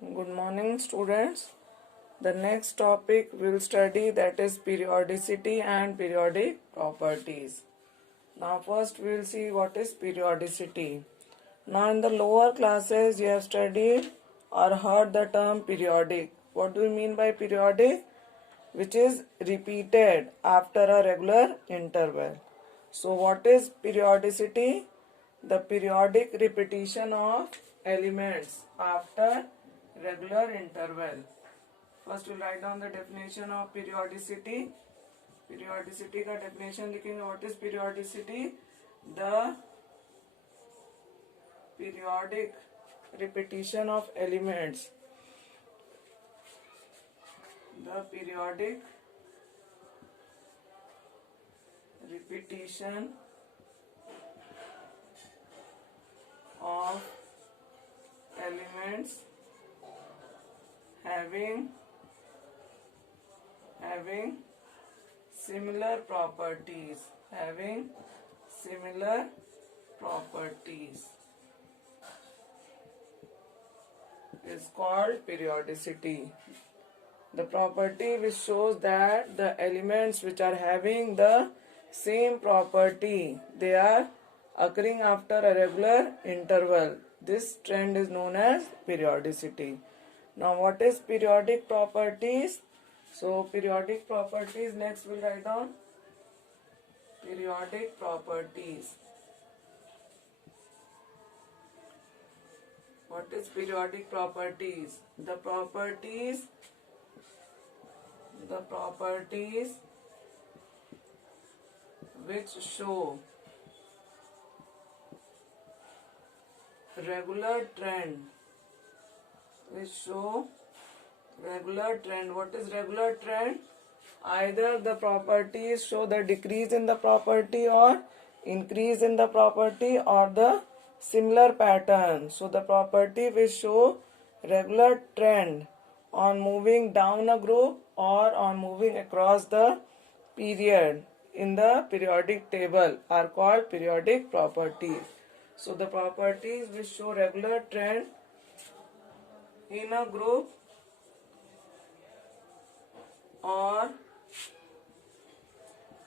Good morning, students. The next topic we'll study, that is periodicity and periodic properties. Now first we'll see what is periodicity. Now in the lower classes you have studied or heard the term periodic. What do we mean by periodic? Which is repeated after a regular interval. So what is periodicity? The periodic repetition of elements after regular interval. First we'll write down the definition of periodicity. Periodicity का definition लिखेंगे. What is periodicity? The periodic repetition of elements. The periodic repetition of elements having similar properties, is called periodicity. The property which shows that the elements which are having the same property, they are occurring after a regular interval. This trend is known as periodicity. Now what is periodic properties? So periodic properties, next we'll write down periodic properties. What is periodic properties? The properties which show regular trend. What is regular trend? Either the properties show the decrease in the property or increase in the property or the similar pattern. So the property will show regular trend on moving down a group or on moving across the period in the periodic table are called periodic properties. So the properties which show regular trend in a group or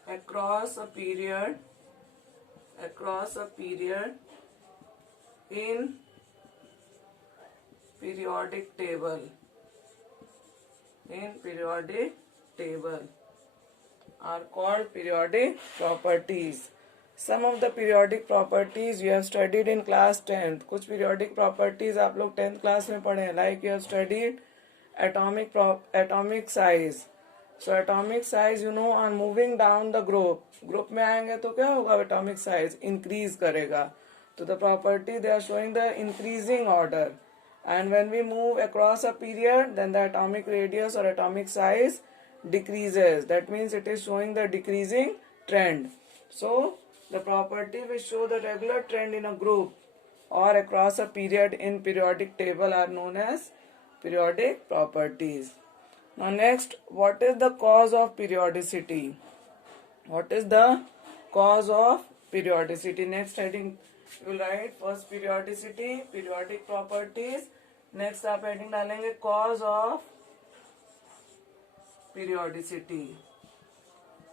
across a period in periodic table are called periodic properties. Some of the periodic properties you have studied in class 10th. कुछ periodic properties आप लोग 10th class में पढ़े हैं. Like you have studied atomic size. So atomic size, you know, on moving down the group में आएंगे तो क्या होगा? Atomic size increase करेगा. तो the property they are showing the increasing order. And when we move across a period, then the atomic radius or atomic size decreases. That means it is showing the decreasing trend. So the property which show the regular trend in a group or across a period in periodic table are known as periodic properties. Now next, what is the cause of periodicity? What is the cause of periodicity? Next heading you will write first periodicity, periodic properties. Next आप heading डालेंगे cause of periodicity.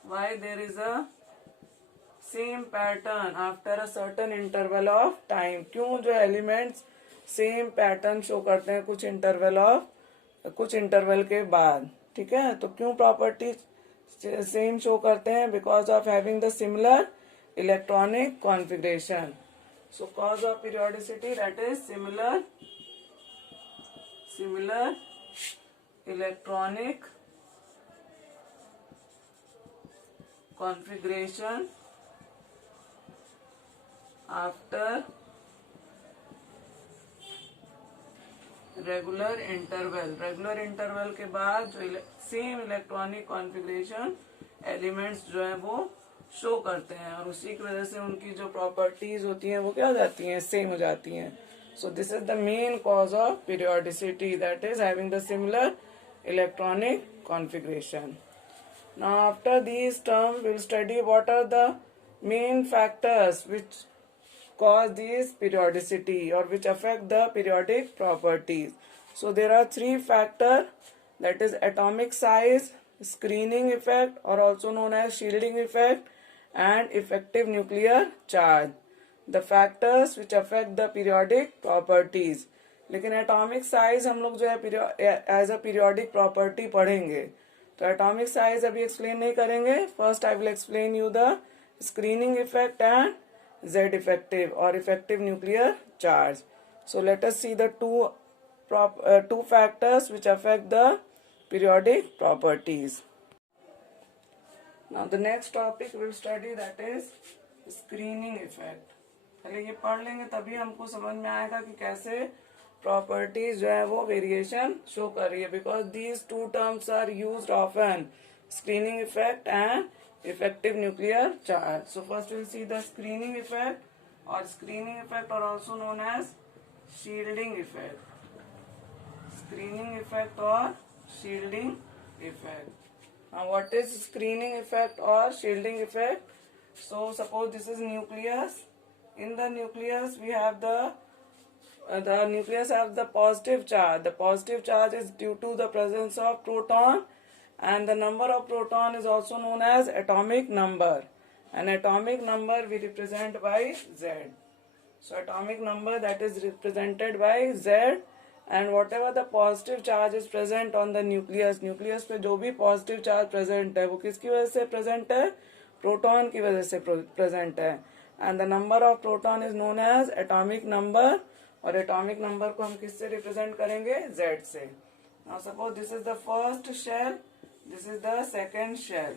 Why there is a same pattern after a certain interval of time? क्यों जो elements same pattern show करते हैं कुछ interval के बाद? ठीक है, तो क्यों properties same show करते हैं? Because of having the similar electronic configuration. So cause of periodicity, that is similar electronic configuration after regular interval के बाद जो सेम इलेक्ट्रॉनिक कॉन्फ़िगरेशन एलिमेंट्स जो है वो शो करते हैं और उसी की वजह से उनकी जो प्रॉपर्टीज होती हैं वो क्या हो जाती हैं? सेम हो जाती हैं. So this is the main cause of periodicity, that is having the similar electronic configuration. Now after these terms we will study what are the main factors which cause this periodicity or which affect the periodic properties. So there are three factors, that is atomic size, screening effect or also known as shielding effect, and effective nuclear charge. The factors which affect the periodic properties. लेकिन atomic size हम लोग जो है as a periodic property पढ़ेंगे, तो atomic size अभी explain नहीं करेंगे. First I will explain you the screening effect and Z effective or effective nuclear charge. So let us see the two factors which affect the periodic properties. Now the next topic we will study, that is screening effect. पहले ये पढ़ लेंगे तभी हमको समझ में आएगा कि कैसे प्रॉपर्टीज जो है वो वेरिएशन शो कर रही है, because these two terms are used often, screening effect and effective nuclear charge. So first we'll see the screening effect, or screening effect or also known as shielding effect. Screening effect or shielding effect. Now what is screening effect or shielding effect? So suppose this is nucleus. In the nucleus we have the nucleus has the positive charge. The positive charge is due to the presence of proton, and the number of proton is also known as atomic number, and atomic number we represent by Z. So atomic number that is represented by Z, and whatever the positive charge is present on the nucleus, nucleus पे जो भी positive charge present है वो किसकी वजह से present है, proton की वजह से present है, and the number of proton is known as atomic number, और atomic number को हम किससे represent करेंगे, Z से. Now suppose this is the first shell, this is the second shell.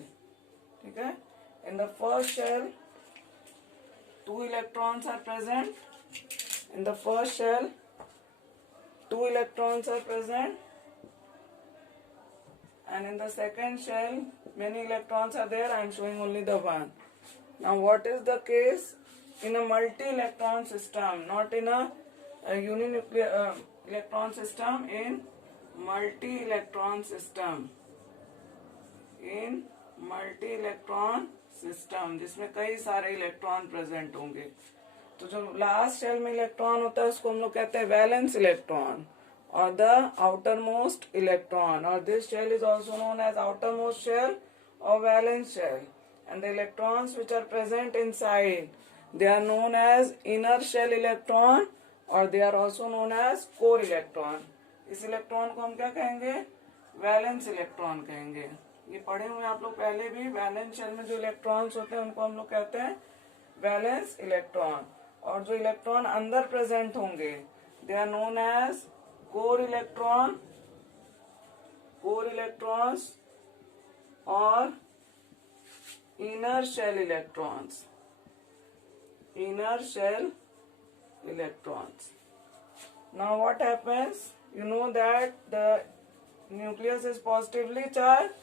ठीक है, in the first shell 2 electrons are present. In the first shell 2 electrons are present, and in the second shell many electrons are there. I am showing only the one. Now what is the case in a multi-electron system, not in a uninuclear electron system, in multi-electron system. In multi-electron system जिसमें कई सारे electron present होंगे, तो जो last shell में electron होता है उसको हम लोग कहते हैं वैलेंस इलेक्ट्रॉन और द आउटर मोस्ट इलेक्ट्रॉन, और this shell is also known as outermost shell और valence shell, and the electrons which are present inside they are known as inner shell electron, और they are also known as core electron. इस electron को हम क्या कहेंगे, valence electron कहेंगे. ये पढ़े हुए आप लोग पहले भी, वैलेंस शेल में जो इलेक्ट्रॉन्स होते हैं उनको हम लोग कहते हैं वैलेंस इलेक्ट्रॉन, और जो इलेक्ट्रॉन अंदर प्रेजेंट होंगे they are known as core electron, core electrons और inner shell electrons, inner shell electrons. Now what happens, you know that the nucleus is positively charged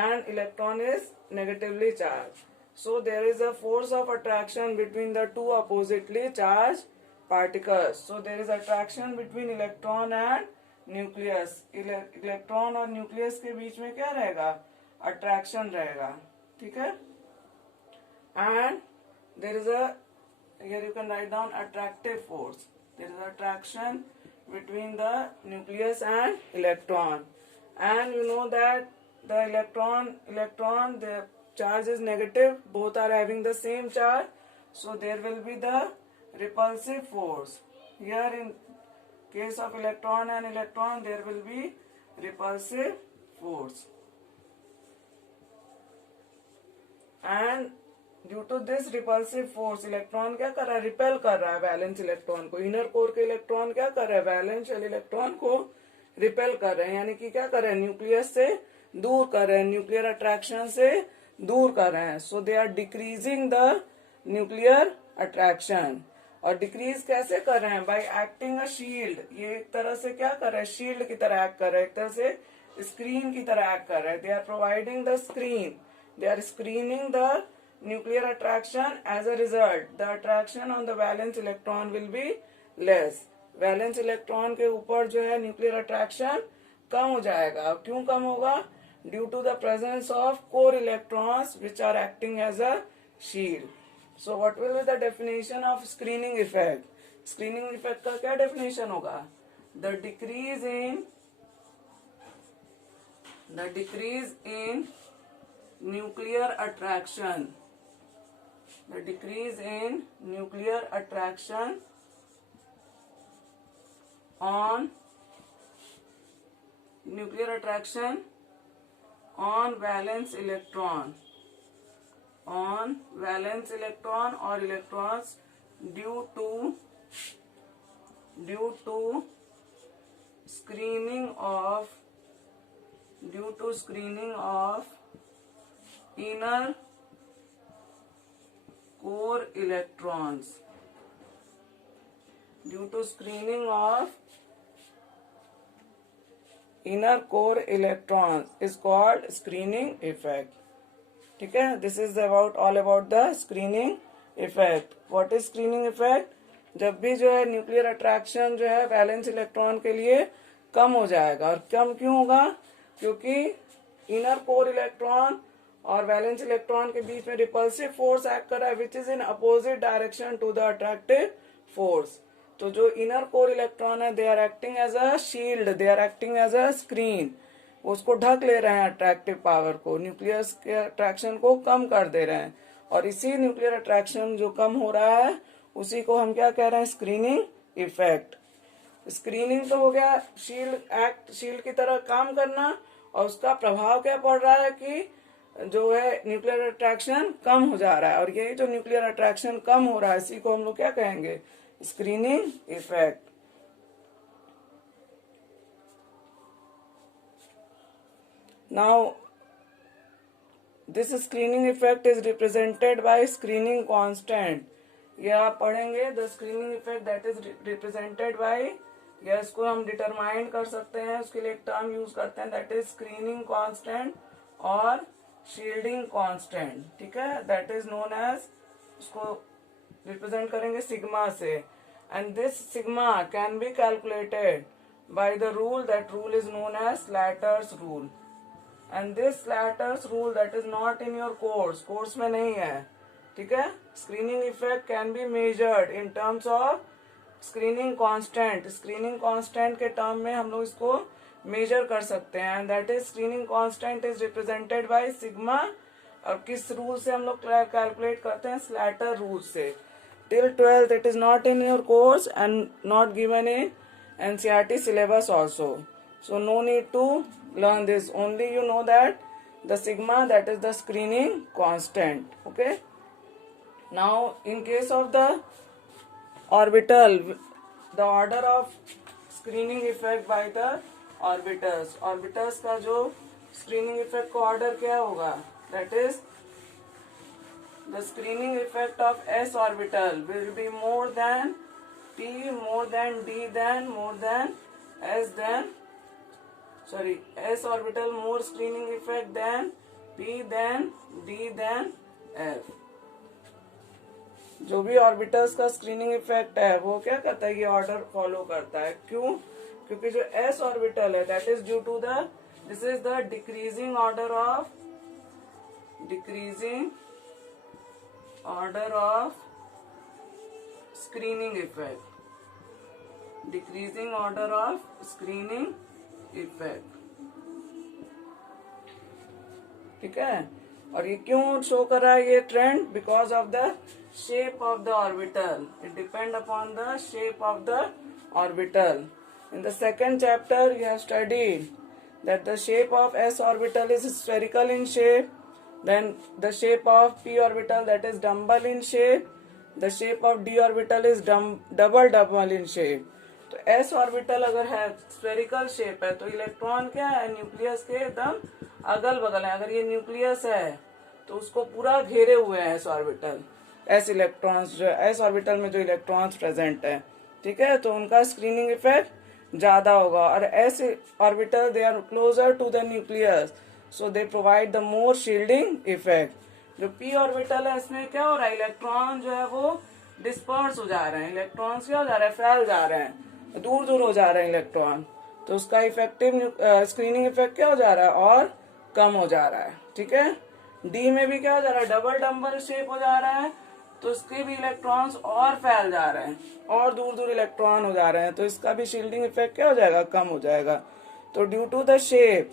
and electron is negatively charged. So there is a force of attraction between the two oppositely charged particles. So there is attraction between electron and nucleus. Electron और nucleus के बीच में क्या रहेगा, attraction रहेगा. ठीक है, and there is a, here you can write down attractive force. There is attraction between the nucleus and electron, and you know that the electron the charge is negative, both are having the same charge, so there will be the repulsive force. Here in case of electron and electron there will be repulsive force, and due to this repulsive force electron क्या कर रहा है, repel कर रहा है valence electron को. Inner core के electron क्या कर रहे हैं, वैलेंस शेल इलेक्ट्रॉन को रिपेल कर रहे हैं, यानी कि क्या कर रहे हैं, न्यूक्लियस से दूर कर रहे हैं, न्यूक्लियर अट्रैक्शन से दूर कर रहे हैं. So they are decreasing the nuclear attraction. और डिक्रीज कैसे कर रहे हैं, बाय एक्टिंग अ शील्ड. ये एक तरह से क्या कर रहे हैं, शील्ड की तरह एक्ट कर रहे हैं, एक तरह से स्क्रीन की तरह एक्ट कर रहे हैं. They are providing the screen, they are screening the nuclear attraction. As a result, the attraction on the valence electron will be less. Valence electron के ऊपर जो है न्यूक्लियर अट्रैक्शन कम हो जाएगा. क्यों कम होगा, due to the presence of core electrons which are acting as a shield. So what will be the definition of screening effect. Screening effect का क्या डेफिनेशन होगा, the decrease in nuclear attraction, the decrease in nuclear attraction on valence electron, or electrons due to screening of inner core electrons, due to screening of inner core electrons is called screening effect. ठीक है, this is all about the screening effect. What is screening effect? जब भी जो है nuclear attraction जो है valence electron के लिए कम हो जाएगा, और कम क्यों होगा? क्योंकि इनर कोर इलेक्ट्रॉन और वैलेंस इलेक्ट्रॉन के बीच में रिपल्सिव फोर्स एक्ट कर रहा है, which is in opposite direction to the attractive force. तो जो इनर कोर इलेक्ट्रॉन है, they are acting as a shield, they are acting as a screen. उसको ढक ले रहे हैं अट्रैक्टिव पावर को, न्यूक्लियस के अट्रैक्शन को कम कर दे रहे हैं. और इसी न्यूक्लियर अट्रैक्शन जो कम हो रहा है उसी को हम क्या कह रहे हैं? Screening effect. स्क्रीनिंग तो हो गया शील्ड की तरह काम करना, और उसका प्रभाव क्या पड़ रहा है कि जो है न्यूक्लियर अट्रैक्शन कम हो जा रहा है. और यही जो न्यूक्लियर अट्रैक्शन कम हो रहा है इसी को हम लोग क्या कहेंगे? Screening effect. Now, this screening effect is represented by screening constant. ये आप पढ़ेंगे, the screening effect that is represented by, या इसको हम डिटरमाइन कर सकते हैं, उसके लिए एक टर्म यूज करते हैं, that is screening constant और shielding constant. ठीक है, that is known as, उसको रिप्रेजेंट करेंगे सिग्मा से. And this sigma can be calculated by the rule, that rule is known as Slatter's rule. And this Slatter's rule that is not in your course में नहीं है. ठीक है, screening effect can be measured in terms of screening constant. screening constant के term में हम लोग इसको मेजर कर सकते हैं, and that is screening constant is represented by sigma. और किस रूल से हम लोग कैलकुलेट करते हैं? Slatter rule से. Till 12th it is not in your course and not given in NCERT syllabus also. So no need to learn this. Only you know that the sigma, that is the screening constant. Okay. Now in case of the orbital, the order of screening effect by the orbitals का जो screening effect का order क्या होगा? That is the screening effect of s orbital will be more than p, more than d, than more than s, than s orbital more screening effect than p, than d, than f. जो भी orbitals का screening effect है वो क्या करता है? ये order follow करता है. क्यों? क्योंकि जो s ऑर्बिटल है, that is due to the, this is the decreasing order of screening effect. Decreasing order of screening effect. ठीक है, और ये क्यों शो कर रहा है ये trend? Because of the shape of the orbital. It depend upon the shape of the orbital. In the second chapter you have studied that the shape of s orbital is spherical in shape, then the shape of p orbital, that is dumbbell in shape, the shape of d orbital is double in shape. तो s orbital अगर है spherical shape है तो electron क्या है? Nucleus के एकदम अगल बगल है. अगर ये न्यूक्लियस है तो उसको पूरा घेरे हुए हैं s ऑर्बिटल. s इलेक्ट्रॉन्स जो s ऑर्बिटल में जो इलेक्ट्रॉन्स प्रेजेंट है, ठीक है, तो उनका स्क्रीनिंग इफेक्ट ज्यादा होगा. और s orbital they are closer to the nucleus, so they provide the more shielding effect. जो p ऑर्बिटल है इसमें क्या हो रहा है? इलेक्ट्रॉन जो है वो डिस्पर्स हो जा रहे हैं. इलेक्ट्रॉन्स क्या हो जा रहे हैं? फैल जा रहे हैं, दूर दूर हो जा रहे हैं इलेक्ट्रॉन. तो उसका इफेक्टिव स्क्रीनिंग इफेक्ट क्या हो जा रहा है? और कम हो जा रहा है. ठीक है, डी में भी क्या हो जा रहा है? डबल शेप हो जा रहा है. तो इसके भी इलेक्ट्रॉन्स और फैल जा रहे हैं और दूर दूर इलेक्ट्रॉन हो जा रहे हैं, तो इसका भी शील्डिंग इफेक्ट क्या हो जाएगा, कम हो जाएगा। तो due to the shape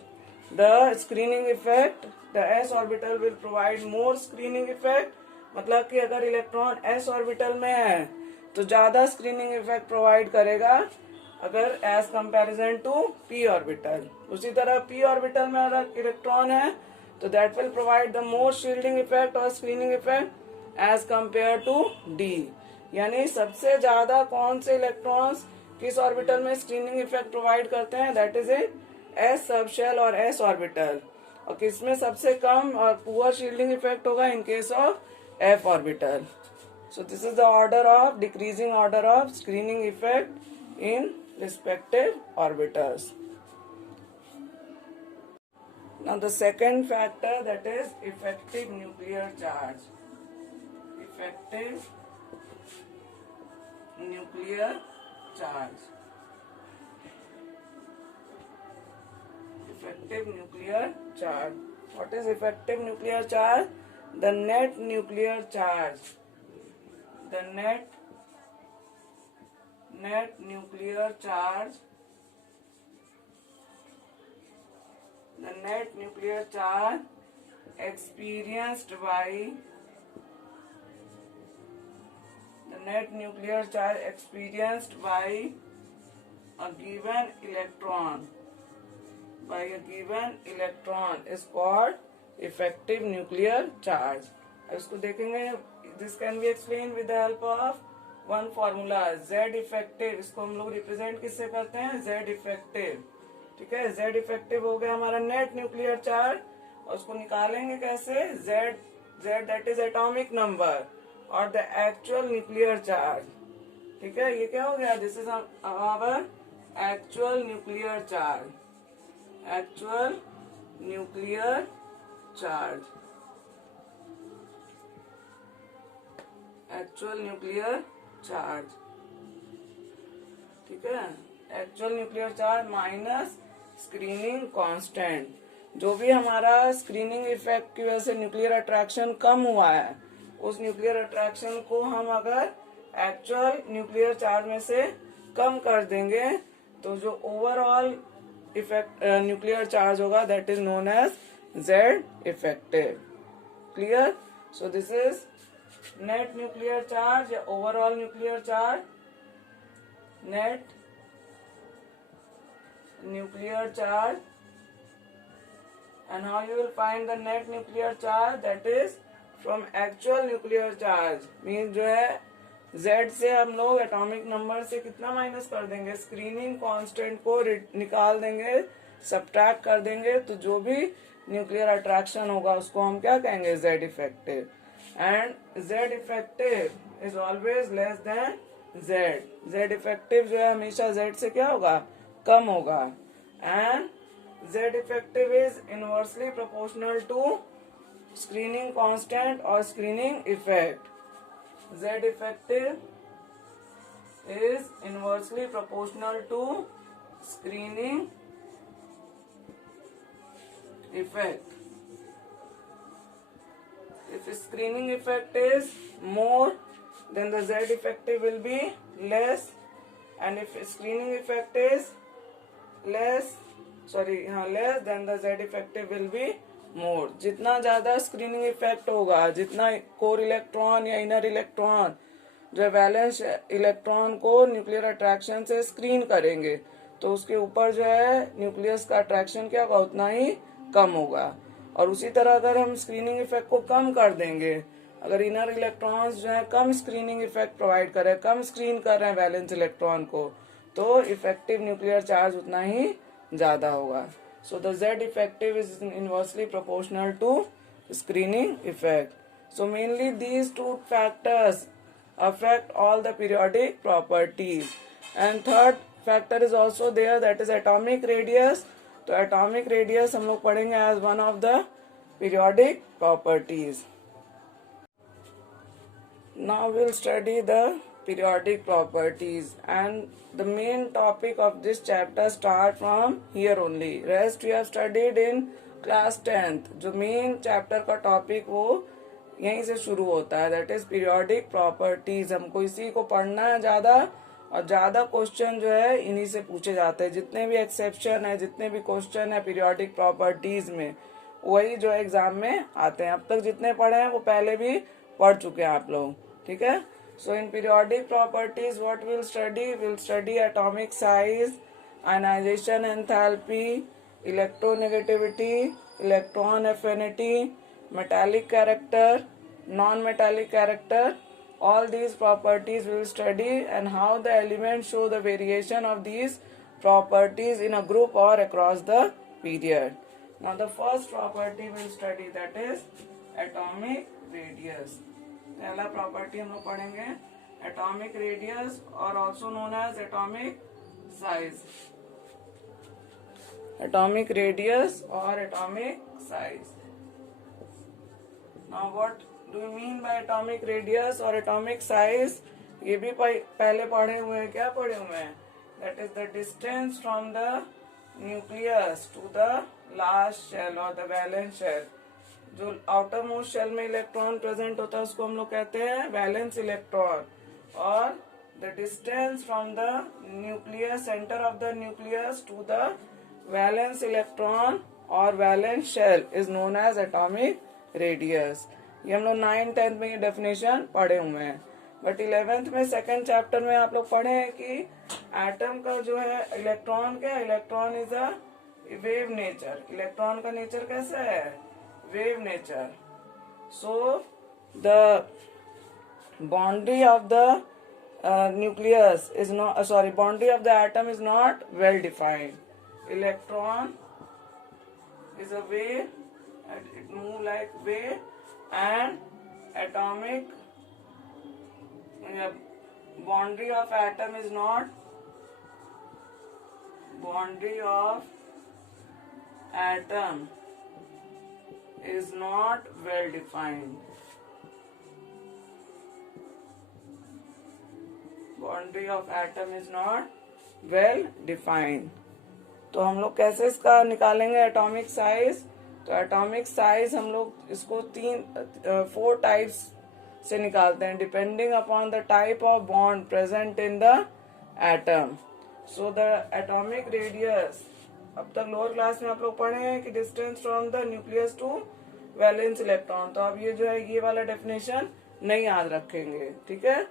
the screening effect the s orbital will provide more screening effect, मतलब कि अगर इलेक्ट्रॉन s ऑर्बिटल में है तो ज्यादा स्क्रीनिंग इफेक्ट प्रोवाइड करेगा अगर as comparison to p orbital. उसी तरह p ऑर्बिटल में अगर इलेक्ट्रॉन है तो that will provide the more shielding effect और screening effect as compare to d। यानी सबसे ज्यादा कौन से इलेक्ट्रॉन्स किस ऑर्बिटल में स्क्रीनिंग इफेक्ट प्रोवाइड करते हैं, that is a s subshell और s ऑर्बिटल, और किसमें सबसे कम और पुअर शील्डिंग इफेक्ट होगा, इन case of f orbital. So this is the order of decreasing order of screening effect in respective orbitals. Now the second factor, that is effective nuclear charge. Effective nuclear charge. Effective nuclear charge. What is effective nuclear charge? The net nuclear charge. The net nuclear charge, the net nuclear charge experienced by the net nuclear charge experienced by a given electron is called effective nuclear charge. इसको देखेंगे, this can be explained with the help of one formula, Z effective। इसको हम लोग represent किससे करते हैं, Z effective। ठीक है, Z effective हो गया हमारा नेट न्यूक्लियर चार्ज, और उसको निकालेंगे कैसे, Z that is atomic number और the actual nuclear charge। ठीक है, ये क्या हो गया, this is our actual nuclear charge, actual nuclear charge, actual nuclear charge. ठीक है, actual nuclear charge minus screening constant. जो भी हमारा स्क्रीनिंग इफेक्ट की वजह से न्यूक्लियर अट्रैक्शन कम हुआ है, उस न्यूक्लियर अट्रैक्शन को हम अगर एक्चुअल न्यूक्लियर चार्ज में से कम कर देंगे तो जो ओवरऑल इफेक्ट न्यूक्लियर चार्ज होगा, that is known as Z effective. Clear? So this is net nuclear charge या overall nuclear charge, net nuclear charge, and how you will find the net nuclear charge, that is from actual nuclear charge, means जो है Z से हम लोग atomic number से कितना minus कर देंगे, स्क्रीनिंग कांस्टेंट को निकाल देंगे, सब्ट्रैक्ट कर देंगे, तो जो भी न्यूक्लियर अट्रैक्शन होगा उसको हम क्या कहेंगे, Z effective. And Z effective is always less than Z। Z effective जो है हमेशा Z से क्या होगा, कम होगा। And Z effective is inversely proportional to screening constant और screening effect. Z effective is inversely proportional to screening effect. If screening effect is more, then the Z effective will be less, and if screening effect is less, then the Z effective will be मोर। जितना ज्यादा screening effect होगा, जितना core electron या inner electron जो valence electron को nuclear attraction से screen करेंगे, तो उसके ऊपर जो है न्यूक्लियस का अट्रैक्शन क्या होगा, उतना ही कम होगा। और उसी तरह अगर हम स्क्रीनिंग इफेक्ट को कम कर देंगे, अगर इनर इलेक्ट्रॉन्स जो है कम स्क्रीनिंग इफेक्ट प्रोवाइड कर रहे हैं, कम स्क्रीन कर रहे हैं वैलेंस इलेक्ट्रॉन को, तो इफेक्टिव न्यूक्लियर चार्ज उतना ही ज्यादा होगा। So the Z effective is inversely proportional to screening effect. So mainly these two factors affect all the periodic properties. And third factor is also there, that is atomic radius. तो atomic radius हम लोग पढ़ेंगे as one of the periodic properties. Now we'll study the periodic properties, and the main topic of this chapter start from here only. Rest we have studied in class 10th. जो main chapter का topic वो यहीं से शुरू होता है, that is periodic properties. हमको इसी को पढ़ना है ज्यादा, और ज्यादा क्वेश्चन जो है इन्हीं से पूछे जाते हैं। जितने भी एक्सेप्शन है, जितने भी क्वेश्चन है पीरियोडिक प्रॉपर्टीज में, वही जो एग्जाम में आते हैं। अब तक जितने पढ़े हैं वो पहले भी पढ़ चुके हैं आप लोग, ठीक है। So in periodic properties what will study atomic size, ionisation enthalpy, electronegativity, electron affinity, metallic character, non-metallic character. All these properties we will study, and how the elements show the variation of these properties in a group or across the period. Now the first property we will study, that is atomic radius. पहला property हम लोग पढ़ेंगे atomic radius, or also known as atomic size. Atomic radius or atomic size. Now what do you mean by atomic radius or atomic size? ये भी पहले पढ़े हुए हैं, क्या पढ़े हुए हैं? That is the distance from the nucleus to the last shell or the valence shell. जो outer most shell में इलेक्ट्रॉन प्रेजेंट होता है उसको हम लोग कहते हैं वैलेंस इलेक्ट्रॉन, और the distance from the nucleus, center of the nucleus to the valence electron or valence shell is known as atomic radius. ये हम लोग 9th 10th में ये डेफिनेशन पढ़े हुए हैं, बट 11th में सेकंड चैप्टर में आप लोग पढ़े हैं कि एटम का जो है इलेक्ट्रॉन, क्या electron is a wave nature. Electron का नेचर कैसा है? Wave nature. So the boundary of the nucleus is not, sorry, boundary of the atom is not well defined. Electron is a wave, and it move like wave, and atomic boundary of atom is not, boundary of atom is not well defined. Boundary of atom is not well defined. तो हम लोग कैसे इसका निकालेंगे atomic size? तो atomic size हम लोग इसको 4 टाइप्स से निकालते हैं, depending upon the type of bond present in the atom. So the atomic radius, अब तक लोअर क्लास में आप लोग पढ़े हैं कि distance from the nucleus to valence electron. तो अब ये जो है ये वाला डेफिनेशन नहीं याद रखेंगे, ठीक है।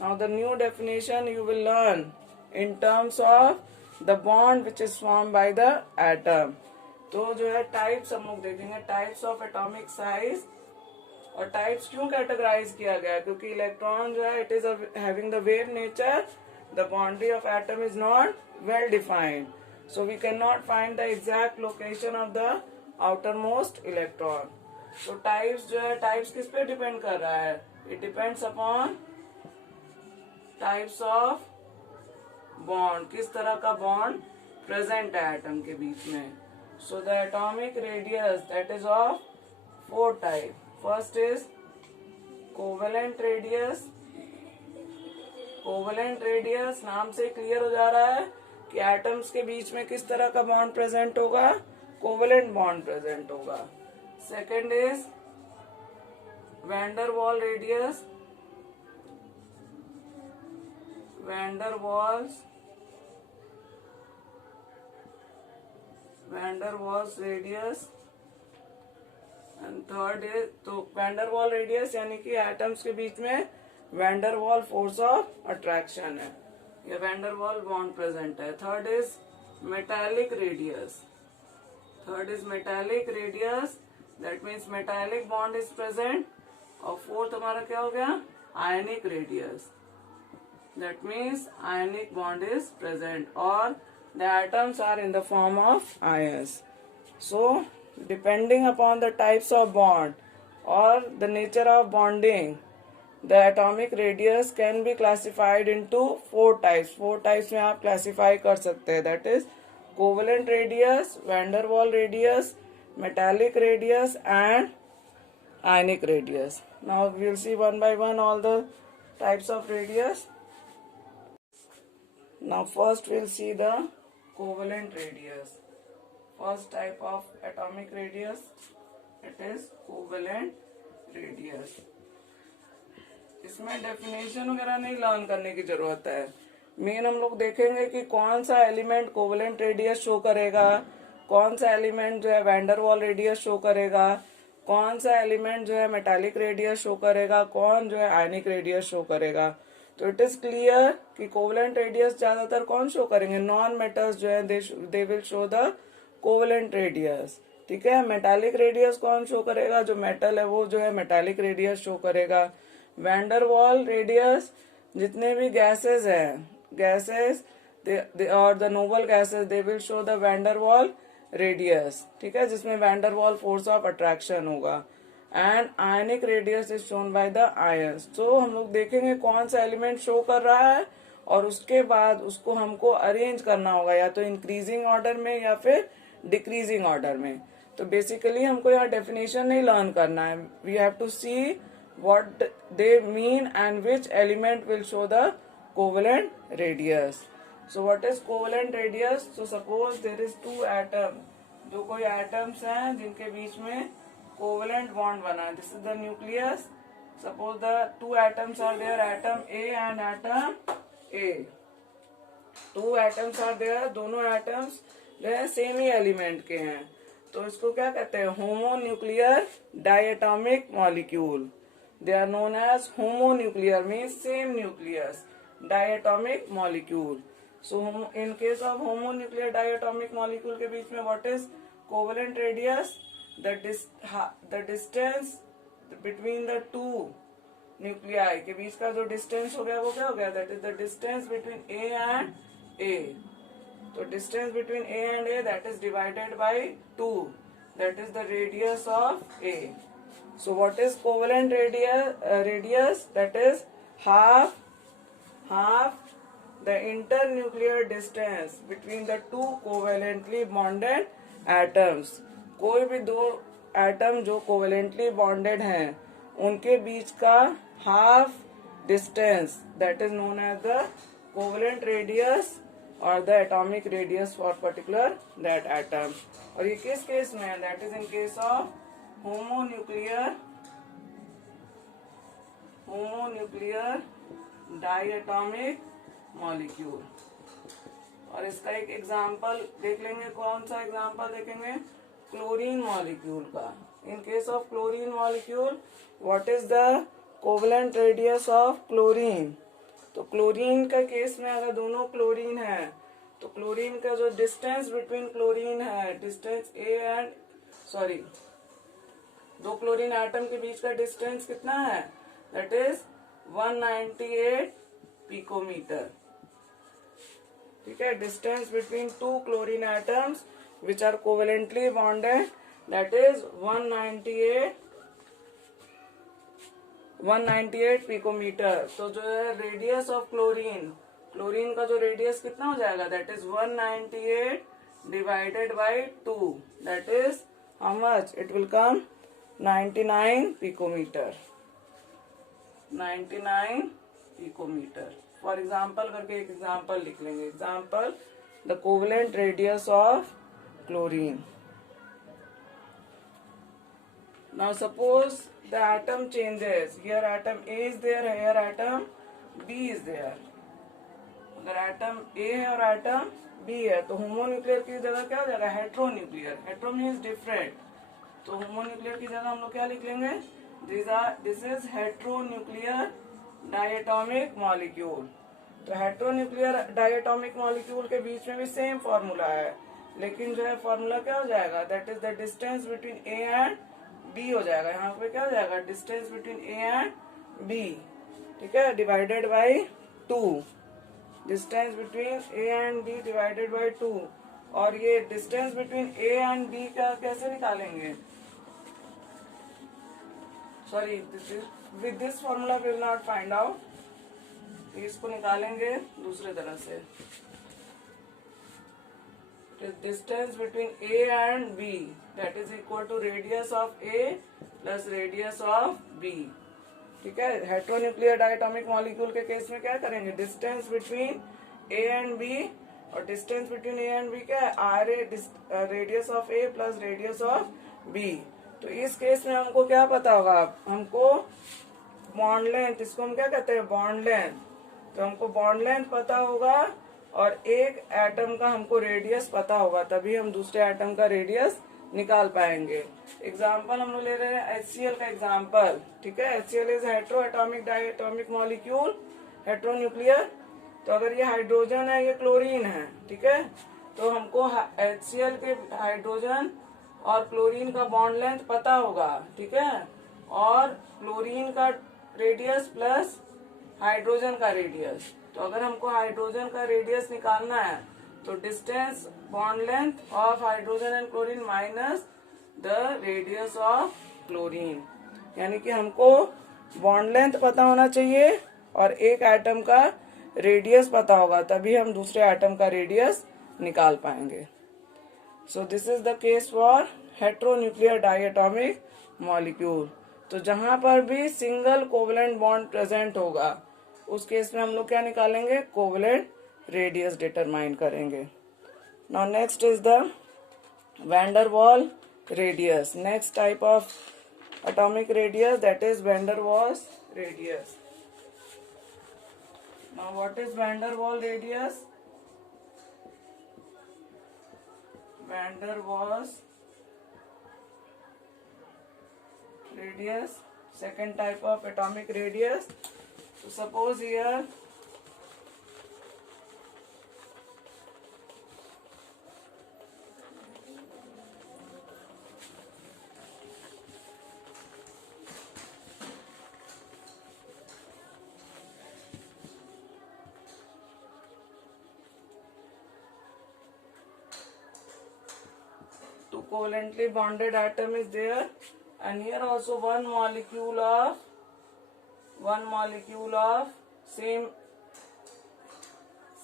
Now the new definition you will learn in terms of the bond which is formed by the atom. तो जो है टाइप्स हम लोग देखेंगे, टाइप्स ऑफ एटॉमिक साइज। और टाइप्स क्यों कैटेगराइज किया गया? क्योंकि इलेक्ट्रॉन जो है it is having the wave nature, the boundary of atom is not well defined, so we can not find the exact location of the outer most electron. तो types जो है, types किस पे डिपेंड कर रहा है? It depends upon types of bond, किस तरह का बॉन्ड प्रेजेंट है एटम के बीच में। So the atomic radius that is of 4 type. First is covalent radius. Covalent radius नाम से क्लियर हो जा रहा है कि एटम्स के बीच में किस तरह का बॉन्ड प्रेजेंट होगा? कोवेलेंट बॉन्ड प्रेजेंट होगा। Second is van Waals radius. Van der Waals radius. And third is, तो वैन der Waal रेडियस यानी कि एटम्स के बीच में van der Waal force of attraction है, या van der Waal bond present है। Third is metallic radius. Third is metallic radius, that means metallic bond is present. और फोर्थ हमारा क्या हो गया? Ionic radius, that means ionic bond is present, or the atoms are in the form of ions. So depending upon the types of bond or the nature of bonding, the atomic radius can be classified into 4 types. 4 types में आप classify कर सकते हैं, that is covalent radius, van der Waal radius, metallic radius and ionic radius. Now we will see one by one all the types of radius. Now first we'll see the covalent radius. First type of atomic radius, it is covalent radius. इसमें definition वगैरह नहीं learn करने की जरूरत है। Main हम लोग देखेंगे कि कौन सा एलिमेंट कोवेलेंट रेडियस शो करेगा, कौन सा एलिमेंट जो है वैंडर वॉल रेडियस शो करेगा, कौन सा एलिमेंट जो है मेटालिक रेडियस शो करेगा, कौन जो है आयनिक रेडियस शो करेगा। तो इट इज क्लियर कि कोवेलेंट रेडियस ज्यादातर कौन शो करेंगे, नॉन मेटल्स जो है दे will show the covalent radius. ठीक है, मेटालिक रेडियस कौन शो करेगा, जो मेटल है वो जो है मेटालिक रेडियस शो करेगा। वैंडर वॉल रेडियस जितने भी गैसेस हैं, गैसेस और the noble gases they will show the van der Waals radius. ठीक है, जिसमें van der Waals force of attraction होगा। And ionic radius is shown by the ions. तो हम लोग देखेंगे कौन सा एलिमेंट शो कर रहा है और उसके बाद उसको हमको अरेंज करना होगा, या तो इंक्रीजिंग ऑर्डर में या फिर डिक्रीजिंग ऑर्डर में। तो बेसिकली हमको यहाँ डेफिनेशन नहीं लर्न करना है, we have to see what they mean and which element will show the covalent radius. So what is covalent radius? So suppose there is two atom, जो कोई atoms हैं जिनके बीच में covalent bond बना, this is the nucleus. Suppose the two atoms are there, atom A and atom A. Two atoms are there, दोनों atoms जो है same ही element के हैं, तो इसको क्या कहते हैं, homonuclear diatomic molecule. They are known as homonuclear, means same nucleus, diatomic molecule. So in case of homonuclear diatomic molecule के बीच में what is covalent radius? The distance between the two nuclei के बीच का जो distance हो गया वो क्या हो गया, that is the distance between A and A. तो distance between A and A that is divided by 2, that is the radius of A. So what is covalent radius? That is half the internuclear distance between the two covalently bonded atoms. कोई भी दो atom जो covalently bonded हैं उनके बीच का half distance that is known as the covalent radius or the atomic radius for particular that atom. और ये किस केस में है, that is in case of homonuclear diatomic molecule. और इसका एक एग्जांपल देख लेंगे, कौन सा एग्जांपल देखेंगे, क्लोरीन मॉलिक्यूल का। इन case of chlorine molecule what is the covalent radius of chlorine? तो क्लोरीन का केस में अगर दोनों क्लोरीन है तो क्लोरीन का जो डिस्टेंस बिटवीन क्लोरीन है, डिस्टेंस दो क्लोरीन एटम के बीच का डिस्टेंस कितना है, दैट इज 198 पिकोमीटर। ठीक है, distance between two chlorine atoms which are covalently bonded that is 198 picometre. तो जो है रेडियस ऑफ क्लोरीन का जो रेडियस कितना हो जाएगा, that is 198 divided by 2, that is how much, it will come 99 picometre. 99 picometre. For example करके एक एग्जाम्पल लिख लेंगे। Example, the covalent radius of chlorine. Now suppose the atom changes, here atom A is there, here atom B is there। अगर atom A है और atom B है तो homonuclear की जगह क्या हो जाएगा, हेट्रोन्यूक्लियर। हेट्रो मीन्स डिफरेंट, तो होमोन्यूक्लियर की जगह हम लोग क्या लिख लेंगे, this is heteronuclear diatomic molecule. तो हेट्रोन्यूक्लियर डायटोमिक मॉलिक्यूल के बीच में भी सेम फॉर्मूला है, लेकिन जो है फॉर्मूला क्या हो जाएगा, that is the distance between A and B हो जाएगा। यहाँ पे क्या हो जाएगा, distance between A and B, ठीक है, divided by 2, distance between A and B divided by 2। और ये distance between A and B का कैसे निकालेंगे, sorry with this formula we will not find out, इसको निकालेंगे दूसरे तरह से। Distance between A and B that is equal to radius of A plus radius of B। ठीक है, हेट्रोन्यूक्लियर डायटोमिक मॉलिक्यूल के केस में क्या करेंगे, distance between A and B, और distance between A and B क्या है, RA, radius of A plus radius of B। तो इस केस में हमको क्या पता होगा, हमको बॉन्ड लेंथ, इसको हम क्या कहते हैं, बॉन्ड लेंथ। तो हमको बॉन्ड लेंथ पता होगा और एक एटम का हमको रेडियस पता होगा, तभी हम दूसरे एटम का रेडियस निकाल पाएंगे। एग्जाम्पल हम लोग ले रहे हैं HCl का एग्जाम्पल, ठीक है। HCl is hetero atomic diatomic molecule, heteronuclear. तो अगर ये हाइड्रोजन है, ये क्लोरीन है, ठीक है। तो हमको HCl के हाइड्रोजन और क्लोरीन का बॉन्ड लेंथ पता होगा, ठीक है। और क्लोरीन का रेडियस प्लस हाइड्रोजन का रेडियस। तो अगर हमको हाइड्रोजन का रेडियस निकालना है तो distance bond length of hydrogen and chlorine minus the radius of chlorine, यानी कि हमको बॉन्ड लेंथ पता होना चाहिए और एक एटम का रेडियस पता होगा, तभी हम दूसरे एटम का रेडियस निकाल पाएंगे। So this is the case for heteronuclear diatomic molecule. तो जहां पर भी सिंगल कोवलेंट बॉन्ड प्रेजेंट होगा उस केस में हम लोग क्या निकालेंगे, कोवलेंट रेडियस डिटरमाइन करेंगे। Now next is the van der Waals radius. Next type of atomic radius, that is van der Waals radius. Now what is van der Waals radius? Van der Waals radius, second type of atomic radius. So suppose here two covalently bonded atom is there, and here also one molecule of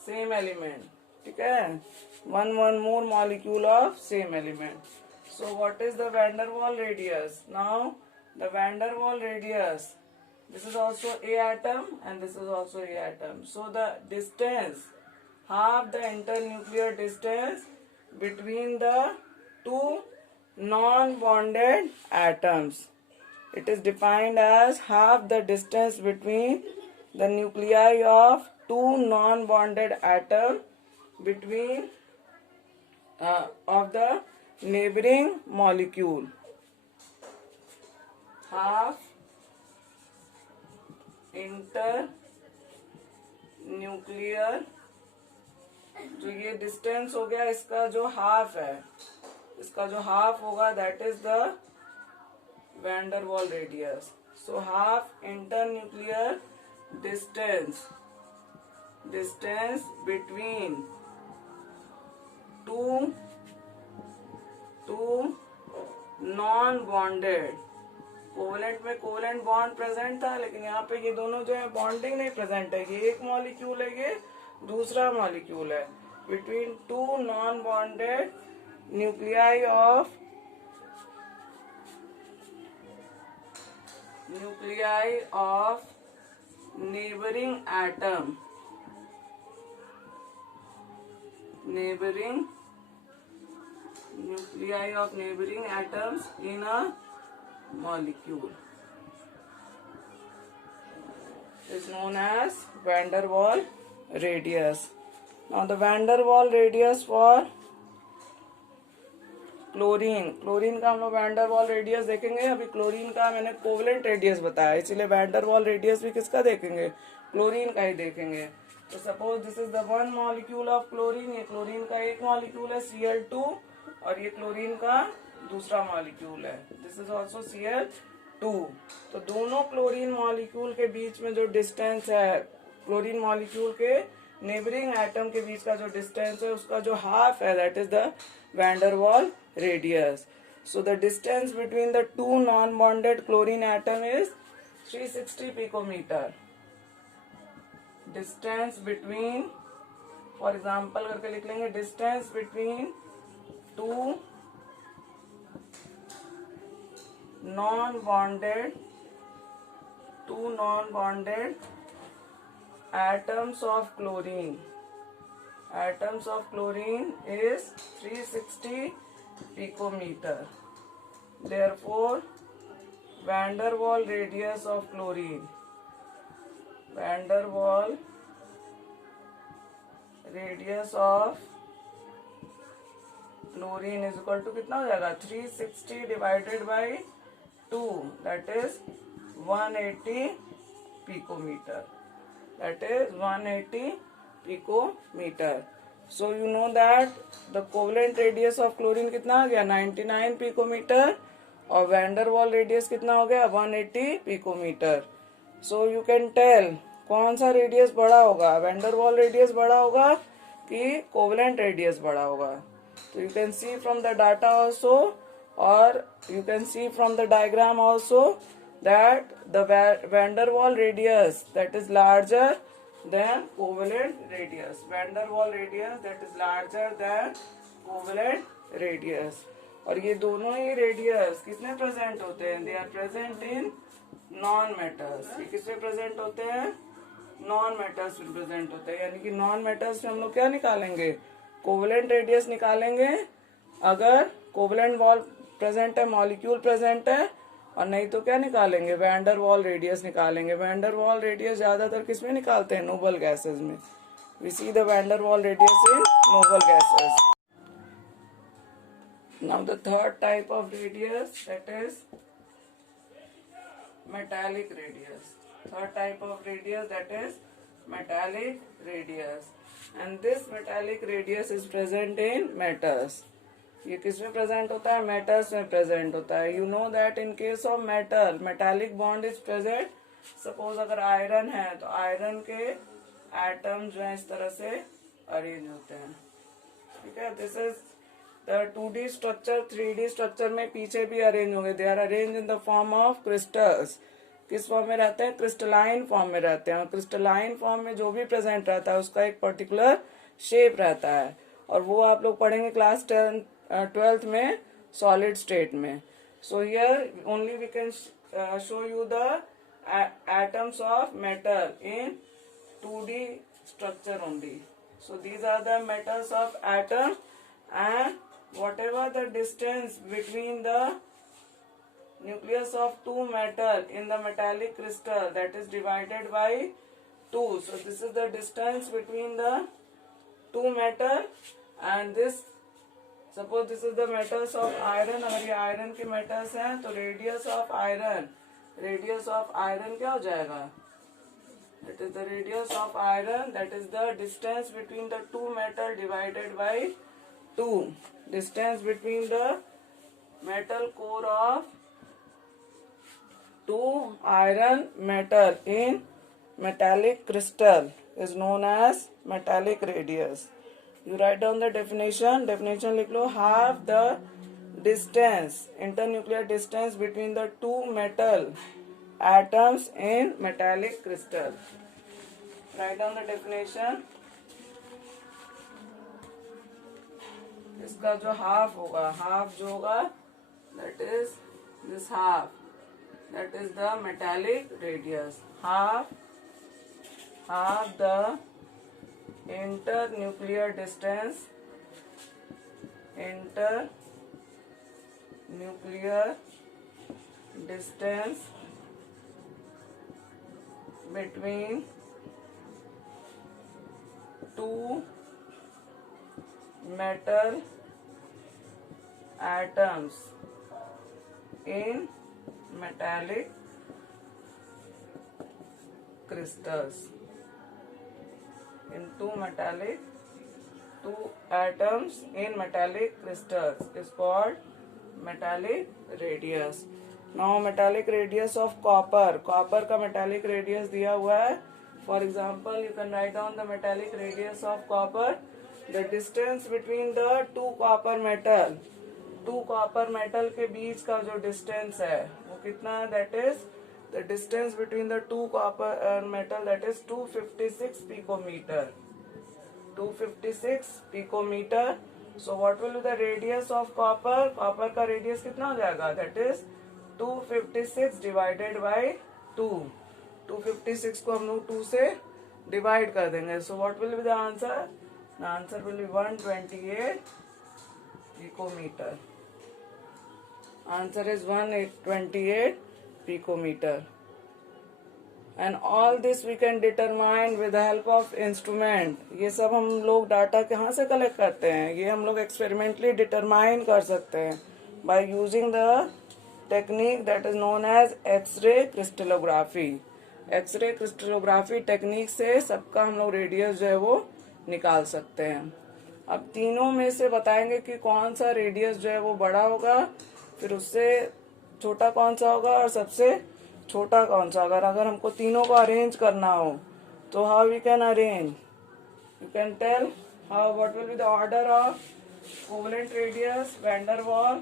same element, ठीक है। one more molecule of same element. So what is the van der Waals radius? Now the van der Waals radius, this is also A atom and this is also A atom. So the distance, half the internuclear distance between the two non-bonded atoms. It is defined as half the distance between the nuclei of two non-bonded atoms between of the neighboring molecule. Half internuclear, जो ये distance हो गया, इसका जो half है, इसका जो half होगा that is the van der Waals radius. So half internuclear distance between to non bonded, covalent में कोवलेंट बॉन्ड प्रेजेंट था, लेकिन यहाँ पे ये दोनों जो है बॉन्डिंग नहीं प्रेजेंट है. ये एक मॉलिक्यूल है, ये दूसरा मॉलिक्यूल है. Between two non bonded nuclei of neighboring atom, nuclei of neighboring atoms in a molecule is known as van der Waals radius. Now the van der Waals radius for chlorine का हम लोग van der Waals radius देखेंगे. अभी chlorine का मैंने covalent radius बताया, इसलिए van der Waals radius भी किसका देखेंगे, क्लोरीन का ही देखेंगे. तो suppose this is the one molecule of chlorine. ये क्लोरीन का एक मॉलिक्यूल है Cl2 और ये क्लोरीन का दूसरा मॉलिक्यूल है, दिस इज ऑल्सो Cl2. तो दोनों क्लोरीन मॉलिक्यूल के बीच में जो डिस्टेंस है, क्लोरीन मॉलिक्यूल के नेबरिंग एटम के बीच का जो डिस्टेंस है, उसका जो हाफ है that is the van der Waals radius. So the distance between the two non-bonded chlorine atom is 360 picometer. Distance between, for example करके लिख लेंगे, distance between two non-bonded atoms of chlorine is 360 picometer. therefore van der Waal radius of chlorine, van der Waal radius of chlorine is equal to कितना हो जाएगा 360 divided by 2 that is 180 picometre, that is 180 picometre. So you know that the covalent radius of chlorine कितना आ गया 99 picometre और van der Waals radius कितना हो गया 180 picometre. So you can tell कौन सा रेडियस बड़ा होगा, वैन डर वाल रेडियस बड़ा होगा कि कोवेलेंट रेडियस बड़ा होगा. So you can see from the data also, or you can see from the diagram also, that the van der Waal radius that is larger than covalent radius. Van der Waal radius that is larger than covalent radius. और ये दोनों ही radius किसमें present होते हैं, they are present in non metals. ये किसमें present होते हैं, नॉन मेटल्स में प्रेजेंट होते हैं. यानी कि नॉन मेटल्स में हम लोग क्या निकालेंगे, कोवेलेंट रेडियस निकालेंगे अगर कोवेलेंट वॉल प्रेजेंट है, मॉलिक्यूल प्रेजेंट है, और नहीं तो क्या निकालेंगे, वैन डर वाल रेडियस निकालेंगे. वैन डर वाल रेडियस ज्यादातर किसमें निकालते हैं, नोबल गैसेस में. We see the van der Waals radius in noble gases. Now the third type of radius that is metallic radius. Third type of radius that is metallic radius. And this metallic radius is present in metals. ये किस में present होता है, metals में present होता है. You know that in case of metal metallic bond is present. Suppose अगर iron है तो आयरन के एटम जो है इस तरह से अरेंज होते हैं. ठीक है, this is the 2D structure. 3D structure में पीछे भी अरेंज होंगे. They are arrange in the form of crystals. किस फॉर्म में रहते हैं, क्रिस्टलाइन फॉर्म में रहते हैं. और क्रिस्टलाइन फॉर्म में जो भी प्रेजेंट रहता है उसका एक पर्टिकुलर शेप रहता है, और वो आप लोग पढ़ेंगे क्लास 12th में सॉलिड स्टेट में. So here only we can show you the atoms of metal in 2D structure only. So these are the metals of atom, and whatever the distance between the nucleus of two metal in the metallic crystal, that is divided by 2. So this is the distance between the two metal, and this, suppose this is the metals of iron. अगर ये iron के metals हैं तो radius of iron क्या हो जाएगा, that is the radius of iron, that is the distance between the two metal divided by 2. Distance between the metal core of two iron metal in metallic crystal is known as metallic radius. You write down the definition. Definition लिख लो, half the distance, internuclear distance between the two metal atoms in metallic crystal. Write down the definition. इसका जो half होगा, half जो होगा that is this half, that is the metallic radius. Half the internuclear distance between to metal atoms in metallic crystals. In two atoms in metallic crystals is called metallic radius. Now metallic radius of copper. Copper का metallic radius दिया हुआ है. For example, you can write down the metallic radius of copper. The distance between the two copper metal के बीच का जो distance है वो कितना है, that is the distance between the two copper metal, that is 256 picometer. 256 picometer. So what will be the radius of copper? Copper का radius कितना हो जाएगा, that is 256 divided by 2. 256 को हम लोग 2 से divide कर देंगे. So what will be the answer? The answer will be 128 picometer. Answer is 128 picometer. And all this we can determine with the help of instrument. ये सब हम लोग डाटा कहाँ से कलेक्ट करते हैं? ये हम लोग एक्सपेरिमेंटली डिटरमाइन कर सकते हैं by using the technique that is known as X ray crystallography. X ray crystallography technique से सबका हम लोग रेडियस जो है वो निकाल सकते हैं. अब तीनों में से बताएंगे कि कौन सा रेडियस जो है वो बड़ा होगा, फिर उससे छोटा कौन सा होगा और सबसे छोटा कौन सा. अगर हमको तीनों को अरेंज करना हो तो how we can arrange? You can tell how what will be the order of covalent radius, van der Waals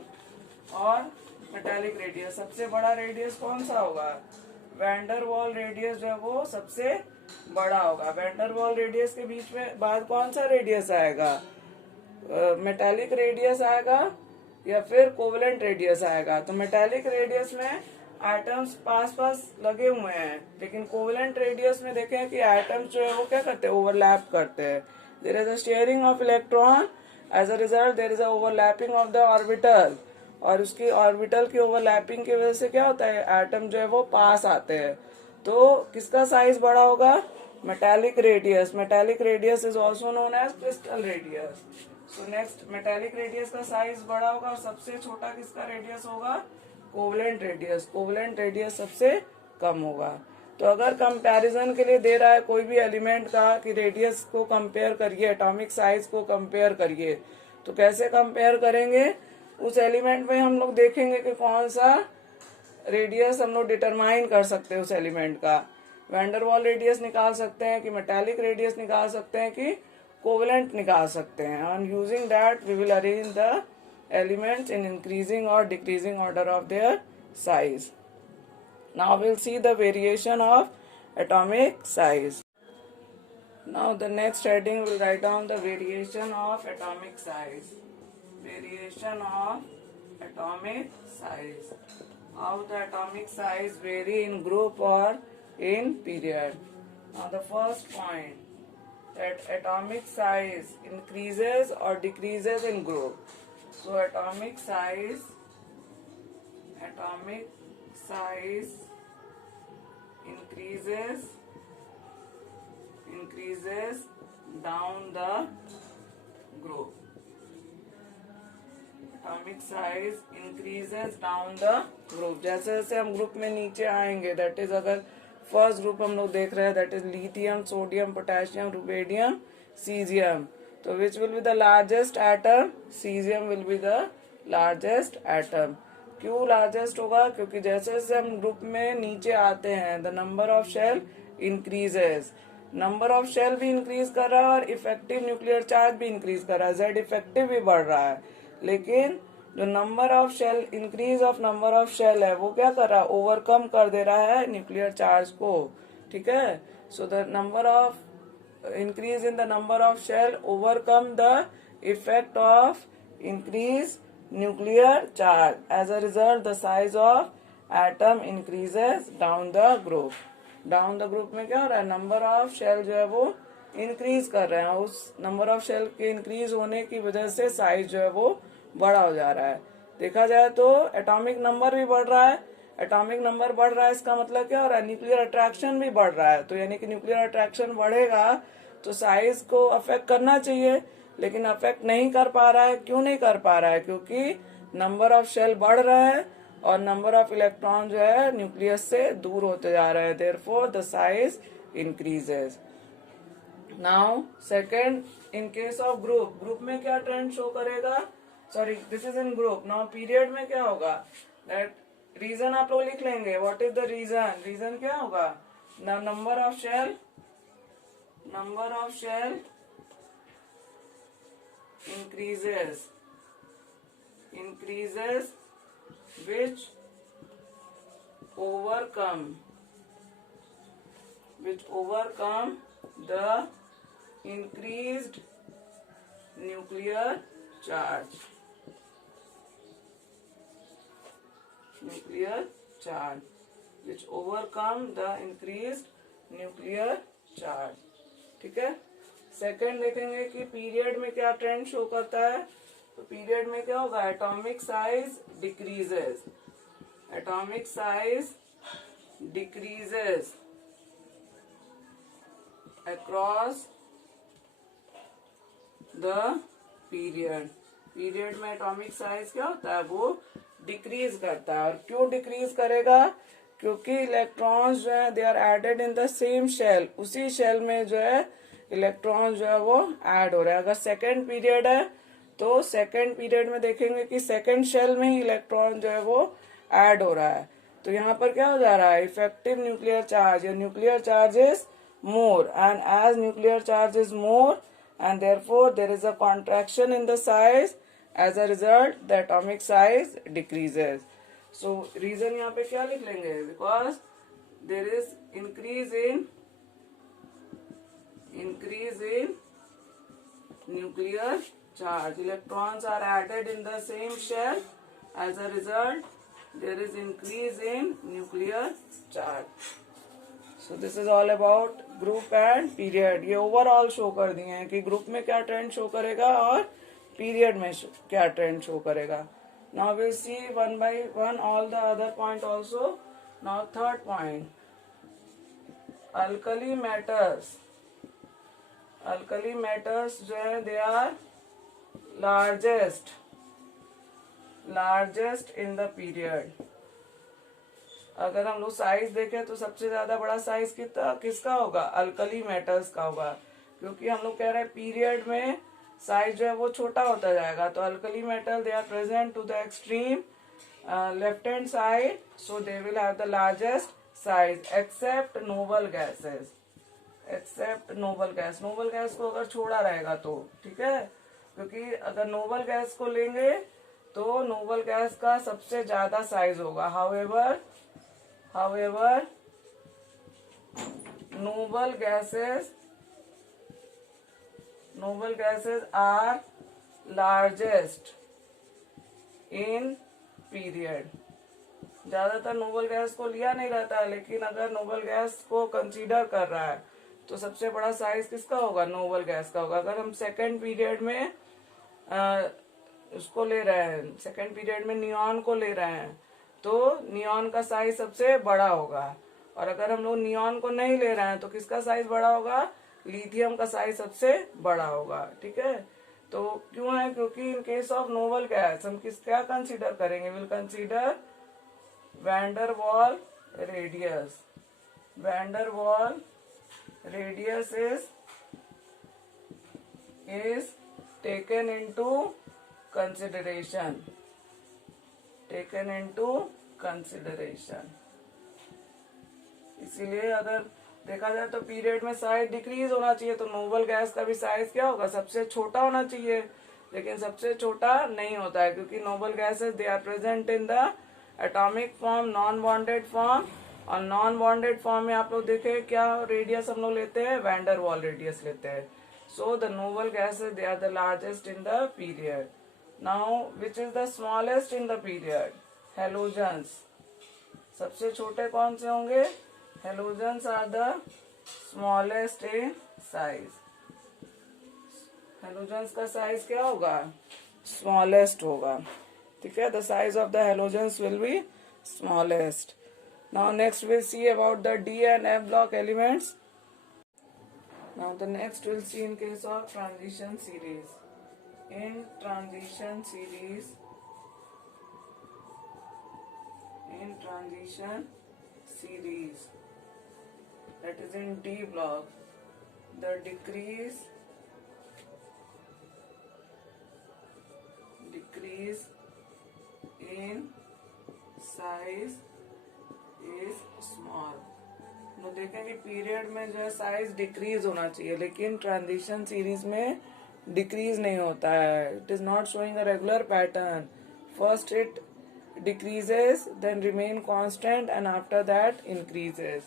और मेटालिक रेडियस. सबसे बड़ा रेडियस कौन सा होगा? वैन डर वाल रेडियस जो है वो सबसे बड़ा होगा. वैन डर वाल रेडियस के बीच में बाद कौन सा रेडियस आएगा? मेटालिक रेडियस आएगा या फिर कोवेलेंट रेडियस आएगा. तो मेटालिक रेडियस में एटम्स पास पास लगे हुए हैं, लेकिन कोवेलेंट रेडियस में देखें कि एटम्स जो है वो क्या करते हैं? ओवरलैप करते हैं. There is a sharing of electron, as a result there is a overlapping of the orbital. और उसकी ऑर्बिटल की ओवरलैपिंग की वजह से क्या होता है? एटम जो है वो पास आते हैं. तो किसका साइज बड़ा होगा? Metallic radius. Metallic radius is also known as crystal radius. So next, metallic radius का साइज बड़ा होगा और सबसे छोटा किसका रेडियस होगा? Covalent radius. कोवेलेंट रेडियस सबसे कम होगा. तो अगर कंपैरिजन के लिए दे रहा है कोई भी एलिमेंट का कि रेडियस को कंपेयर करिए, एटॉमिक साइज को कंपेयर करिए, तो कैसे कंपेयर करेंगे? उस एलिमेंट में हम लोग देखेंगे कि कौन सा रेडियस हम लोग डिटरमाइन कर सकते हैं उस एलिमेंट का. वैन डर वाल रेडियस निकाल सकते हैं कि मेटालिक रेडियस निकाल सकते हैं कि कोवेलेंट निकाल सकते हैं. And using that we will arrange the elements in increasing or decreasing order of their size. Now we'll see the variation of atomic size. Now the next heading will write down the variation of atomic size. Variation of atomic size. How the atomic size vary in group or in period. Now the first point, that atomic size increases or decreases in group. So atomic size increases down the group. Atomic size increases down the group. जैसे जैसे हम group में नीचे आएंगे, that is अगर first group हम लोग देख रहे हैं, that is lithium, sodium, potassium, rubidium, caesium. तो which will be the largest atom? Caesium will be the largest atom. क्यों लार्जेस्ट होगा? क्योंकि जैसे जैसे हम ग्रुप में नीचे आते हैं, the number of shell increases. Number of shell भी इंक्रीज कर रहा है और इफेक्टिव न्यूक्लियर चार्ज भी इंक्रीज कर रहा है. जेड इफेक्टिव भी बढ़ रहा है, लेकिन जो number of shell, increase of number of shell है, वो क्या कर रहा है? ओवरकम कर दे रहा है न्यूक्लियर चार्ज को. ठीक है. So the number of increase in the number of shell overcome the effect of increase nuclear charge. As a result, the size of atom increases down the group. Down the group में क्या हो रहा है? Number of shell जो है वो increase कर रहे हैं. उस नंबर ऑफ शेल के इंक्रीज होने की वजह से साइज जो है वो बड़ा हो जा रहा है. देखा जाए तो एटॉमिक नंबर भी बढ़ रहा है. एटॉमिक नंबर बढ़ रहा है, इसका मतलब क्या हो रहा है? न्यूक्लियर अट्रैक्शन भी बढ़ रहा है. तो यानी कि न्यूक्लियर अट्रैक्शन बढ़ेगा तो साइज को अफेक्ट करना चाहिए, लेकिन अफेक्ट नहीं कर पा रहा है. क्यों नहीं कर पा रहा है? क्योंकि नंबर ऑफ शेल बढ़ रहा है और नंबर ऑफ इलेक्ट्रॉन जो है न्यूक्लियस से दूर होते जा रहे हैं. Therefore the size increases. Now second, in case of group, group में क्या ट्रेंड शो करेगा? Sorry, this is in group. Now period में क्या होगा? दैट रीजन आप लोग लिख लेंगे. What is the reason? Reason क्या होगा? The number of shell increases which overcome the increased nuclear charge. Which overcome the increased nuclear charge. ठीक है. सेकंड देखेंगे कि पीरियड में क्या ट्रेंड शो करता है. तो पीरियड में क्या होगा, atomic size decreases, atomic size decreases across the period. Period में एटॉमिक साइज क्या होता है, वो डिक्रीज करता है। और क्यों डिक्रीज करेगा, क्योंकि इलेक्ट्रॉन्स जो है they are added in the same shell, उसी शेल में जो है इलेक्ट्रॉन्स जो है वो ऐड हो रहे हैं। अगर सेकेंड पीरियड है तो सेकेंड पीरियड में देखेंगे कि सेकेंड शेल में ही इलेक्ट्रॉन जो है वो ऐड हो रहा है। तो यहाँ पर क्या हो जा रहा है, इफेक्टिव न्यूक्लियर चार्ज या nuclear charge is more, and as nuclear charge is more and therefore there is a contraction in the size, as a result the atomic size decreases. So reason यहाँ पे क्या लिख लेंगे, because there is increase in nuclear charge, electrons are added in the same shell, as a result there is increase in nuclear charge. So this is all about group and period. ये overall show कर दिए हैं कि group में क्या trend show करेगा और period में क्या ट्रेंड शो करेगा। Now will see one by one all the other point also. Now third point, alkali metals. Alkali metals जो है they are largest in the period. अगर हम लोग साइज देखें तो सबसे ज्यादा बड़ा साइज किसका होगा, अल्कली मेटल्स का होगा, क्योंकि हम लोग कह रहे हैं पीरियड में साइज जो है वो छोटा होता जाएगा। तो alkali metal they are present to the extreme left hand side, so they will have the largest size except noble gases, except noble gas. Noble gas को अगर छोड़ा रहेगा तो ठीक है, क्योंकि अगर नोबल गैस को लेंगे तो नोबल गैस का सबसे ज्यादा साइज होगा। However, noble gases are largest in period. ज्यादातर नोबल गैस को लिया नहीं रहता है, लेकिन अगर नोबल गैस को कंसीडर कर रहा है तो सबसे बड़ा साइज किसका होगा, नोबल गैस का होगा। अगर हम सेकेंड पीरियड में उसको ले रहे हैं, सेकेंड पीरियड में नियॉन को ले रहे हैं तो नियॉन का साइज सबसे बड़ा होगा। और अगर हम लोग नियॉन को नहीं ले रहे हैं तो किसका साइज बड़ा होगा, लिथियम का साइज सबसे बड़ा होगा। ठीक है, तो क्यों है, क्योंकि in case of noble gas हम क्या कंसीडर करेंगे, will consider van der Waals radius. Van der Waals radius is taken into consideration, इसीलिए अगर देखा जाए तो पीरियड में साइज डिक्रीज होना चाहिए, तो नोबल गैस का भी साइज क्या होगा, सबसे छोटा होना चाहिए, लेकिन सबसे छोटा नहीं होता है, क्योंकि noble gases they are present in the atomic form, non bonded form. और नॉन बॉन्डेड फॉर्म में आप लोग देखे क्या रेडियस हम लोग लेते हैं, वैंडरवाल रेडियस लेते हैं। So the noble gases they are the largest in the period. Now which is the smallest in the period, halogens. सबसे छोटे कौन से होंगे, halogens are the smallest in size. Halogens का साइज क्या होगा, स्मॉलेस्ट होगा। ठीक है, the size of the halogens will be smallest. Now next will see about the d and f block elements. Now the next will see in case of transition series. In transition series, that is in D block, the decrease in size is small। तो देखेंगे period में जो है size decrease होना चाहिए, लेकिन transition series में decrease नहीं होता है। It is not showing a regular pattern. First it decreases, then remain constant, and after that increases.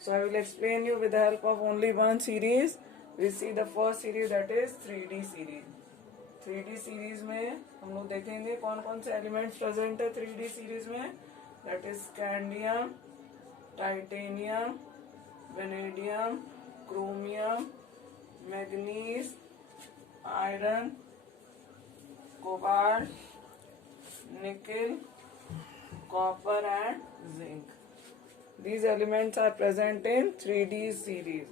So I will explain you with the help of only one series. We see the first series, that is 3D series. 3D series में हम लोग देखेंगे कौन कौन से elements present है 3D series में। That is scandium, titanium, vanadium, chromium, manganese, iron, cobalt, nickel, copper and zinc. These elements are present in 3D series.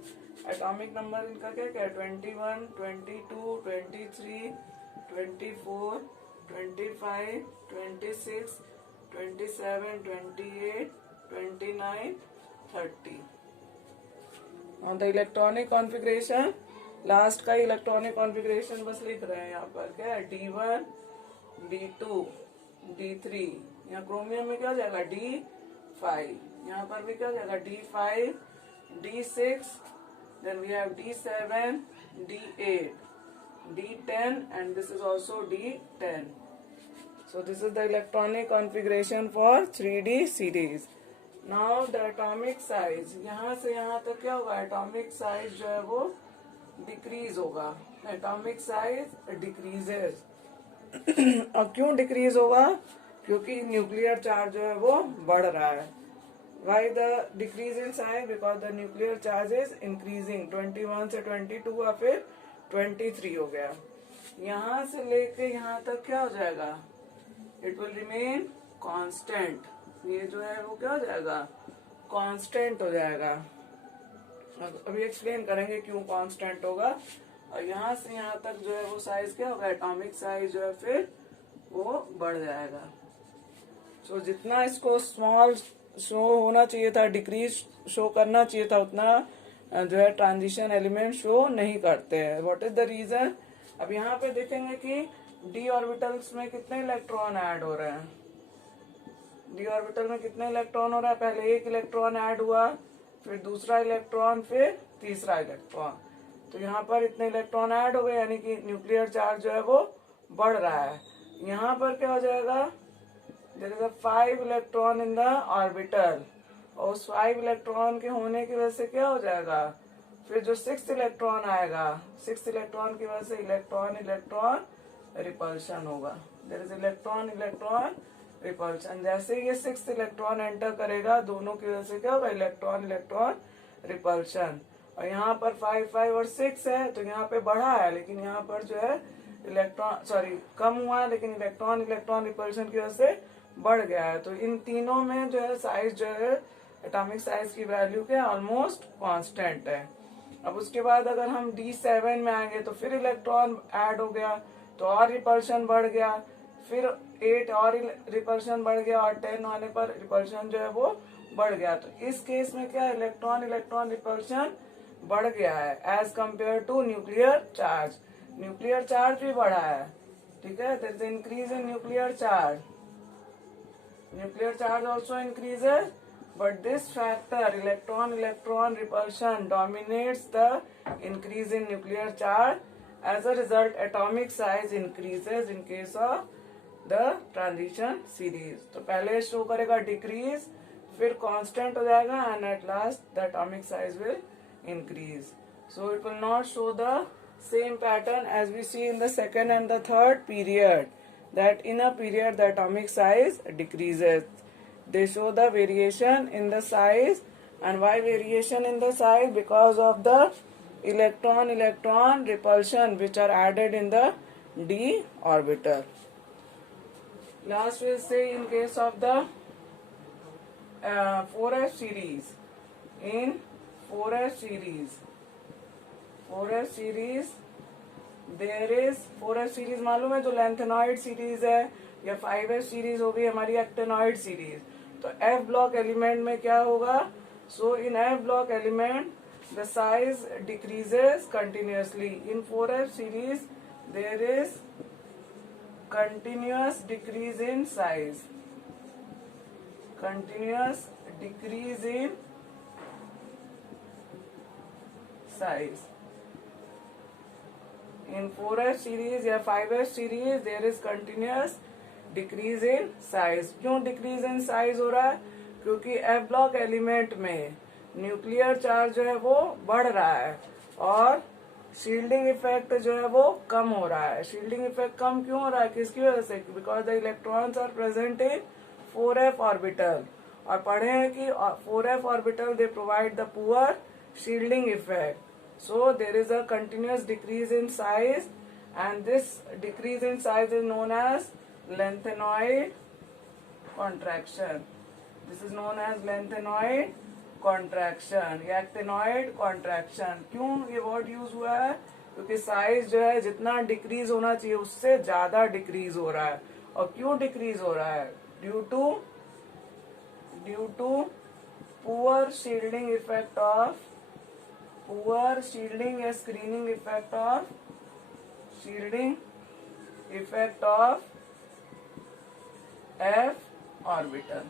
Atomic number इनका क्या क्या है? 21, 22, 23, 24, 25, 26, 27, 28, 29, 30. On the electronic configuration, last का electronic configuration बस लिख रहे हैं यहाँ पर. क्या है? D1, D2, D3. यहाँ क्रोमियम में क्या हो जाएगा? D5. यहाँ पर भी क्या हो जाएगा? D5, D6, then we have D7, D8, D10, and this is also D10. So this is the electronic configuration for 3D series. Now the atomic size. यहाँ से यहाँ तक क्या होगा? Atomic size जो है वो डिक्रीज होगा. Atomic size decreases. अब क्यों डिक्रीज होगा? क्योंकि न्यूक्लियर चार्ज जो है वो बढ़ रहा है. Why the decrease in size? Because the nuclear charge is increasing. 21 से 22 और फिर 23 हो गया. यहाँ से लेके यहाँ तक क्या हो जाएगा? It will remain constant. ये जो है वो क्या हो जाएगा? कांस्टेंट हो जाएगा. अभी एक्सप्लेन करेंगे क्यों कांस्टेंट होगा. और यहाँ से यहाँ तक जो है वो साइज क्या होगा? एटॉमिक साइज जो है फिर वो बढ़ जाएगा. सो जितना इसको स्मॉल शो होना चाहिए था, डिक्रीज शो करना चाहिए था, उतना जो है ट्रांजिशन एलिमेंट शो नहीं करते हैं. What is the reason? अब यहाँ पे देखेंगे कि डी ऑर्बिटल्स में कितने इलेक्ट्रॉन ऐड हो रहे हैं. डी ऑर्बिटल में कितने इलेक्ट्रॉन हो रहा है? पहले एक इलेक्ट्रॉन ऐड हुआ, फिर दूसरा इलेक्ट्रॉन, फिर तीसरा इलेक्ट्रॉन. तो यहाँ पर इतने इलेक्ट्रॉन ऐड हो गए, यानी कि न्यूक्लियर चार्ज जो है वो बढ़ रहा है. यहाँ पर क्या हो जाएगा? There is a 5 electron in the orbital. और उस 5 इलेक्ट्रॉन के होने की वजह से क्या हो जाएगा? फिर जो 6th इलेक्ट्रॉन आएगा, 6th इलेक्ट्रॉन की वजह से इलेक्ट्रॉन इलेक्ट्रॉन रिपल्शन होगा. There is electron electron repulsion. जैसे ये 6th इलेक्ट्रॉन एंटर करेगा, दोनों की वजह से क्या होगा? Electron electron repulsion. और यहाँ पर 5, 5 और 6 है, तो यहाँ पे बढ़ा है, लेकिन यहाँ पर जो है इलेक्ट्रॉन कम हुआ है, लेकिन इलेक्ट्रॉन इलेक्ट्रॉन रिपल्शन की वजह से बढ़ गया है. तो इन तीनों में जो है साइज जो है एटॉमिक साइज की वैल्यू के ऑलमोस्ट कांस्टेंट है. अब उसके बाद अगर हम D7 में आएंगे तो फिर इलेक्ट्रॉन ऐड हो गया, तो और रिपल्शन बढ़ गया. फिर 8 और रिपल्शन बढ़ गया, और 10 आने पर रिपल्शन जो है वो बढ़ गया. तो इस केस में क्या इलेक्ट्रॉन इलेक्ट्रॉन रिपल्शन बढ़ गया है as compare to nuclear charge. Nuclear charge भी बढ़ा है. ठीक है, there is increase in nuclear charge. Nuclear charge also increases, but this factor electron electron repulsion dominates the increase in nuclear charge. As a result, atomic size increases in case of the transition series. तो पहले show करेगा decrease, फिर constant हो जाएगा, and at last the atomic size will increase. So it will not show the same pattern as we see in the second and the third period, that in a period the atomic size decreases. They show the variation in the size. And why variation in the size? Because of the electron electron repulsion which are added in the d orbital. Last we'll say in case of the 4s series. In 4s series there is 4s series मालूम है, जो lanthanoid series है, या 5s series होगी हमारी actinoid series. तो F block element में क्या होगा? So in F block element the size decreases continuously. In 4f series there is continuous decrease in size. Continuous decrease in size. In 4s series या 5s series there is continuous decrease in size. क्यों decrease in size हो रहा है? क्योंकि F block element में nuclear charge जो है वो बढ़ रहा है, और शील्डिंग इफेक्ट जो है वो कम हो रहा है. शील्डिंग इफेक्ट कम क्यों हो रहा है? किसकी वजह से? Because the electrons are present in 4f orbital. और पढ़े हैं कि 4f orbital they provide the poor shielding effect. So there is a continuous decrease in size, and this decrease in size is known as lengthenoid contraction. This is known as lengthenoid contraction या actinoid contraction. क्यों ये word use हुआ है? क्योंकि size जो है जितना decrease होना चाहिए उससे ज्यादा डिक्रीज हो रहा है. और क्यों डिक्रीज हो रहा है? Due to poor shielding effect of या screening effect of f orbital.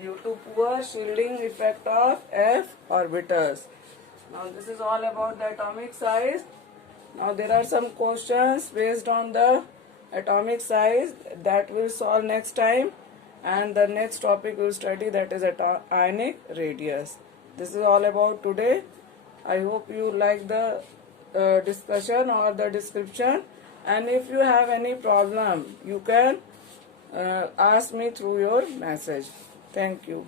Due to poor shielding effect of f orbitals. Now this is all about the atomic size. Now there are some questions based on the atomic size that we'll solve next time, and the next topic we'll study, that is ionic radius. This is all about today. I hope you like the discussion or the description, and if you have any problem you can ask me through your message. Thank you.